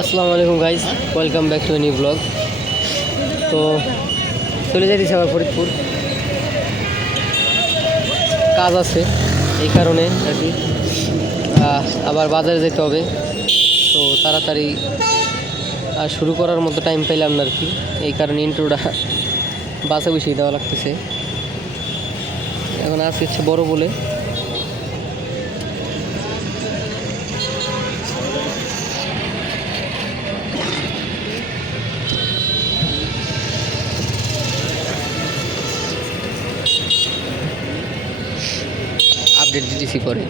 আসসালামু আলাইকুম guys, welcome back to a new blog. তো চলে যাইতেছি আবার ফরিদপুর, কাজ আছে এই কারণে আর কি। আবার বাজারে যেতে হবে, তো তাড়াতাড়ি আর শুরু করার মতো টাইম পাইলাম না আর কি। এই কারণে ইন্ট্রোটা বাসে বসিয়ে দেওয়া লাগতেছে। এখন আজকে হচ্ছে বড় বলে, আপডেট দিতেছি পরে।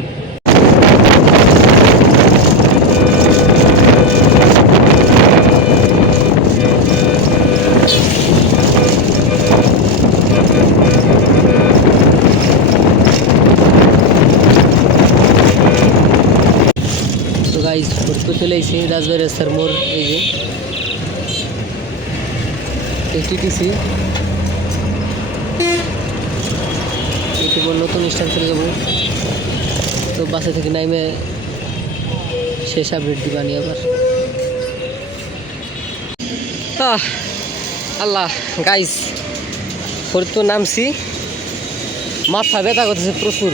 তো গাইজ ফরিদপুর চলে এসেছি, রাজবাড়ি রাস্তার মোড়। এই যে টিটিসি, এরপর নতুন স্ট্যান্ড চলে যাবো। তো বাসে থেকে নাইমে শেষ আপডেট দিবানি আবার। আল্লাহ গাইজ, ফরিদপুর নামছি, মাথা ব্যথা করতেছে প্রচুর।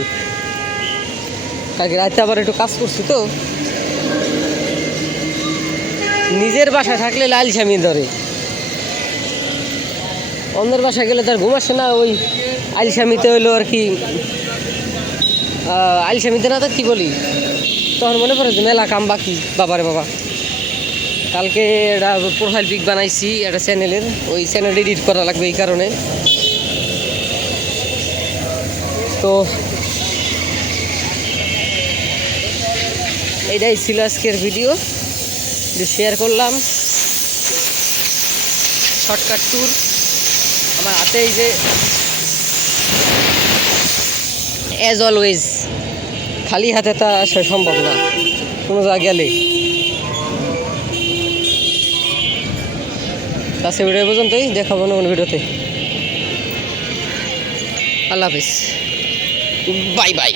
কালকে রাতে আবার একটু কাজ করছি, তো নিজের বাসায় থাকলে লালসামি ধরে, অন্যের বাসায় গেলে তার ঘুম আসে না। ওই আলসামিতে হইলো আর কি, আলসামিতে না তো কী বলি, তখন মনে পড়ে যে মেলা কাম বাকি। বাবারে বাবা, কালকে একটা প্রোফাইল পিক বানাইছি একটা চ্যানেলের, ওই চ্যানেল এডিট করা লাগবে এই কারণে। তো এইটাই ছিল আজকের ভিডিও, যে শেয়ার করলাম শর্টকাট ট্যুর। আমার হাতে এই যে অ্যাজ অলওয়েজ খালি হাতে তা আসা সম্ভব না কোনো জায়গা গেলে। আজকে ভিডিও পর্যন্তই, দেখাবো না কোনো ভিডিওতে। আল্লাহ হাফিজ, বাই বাই।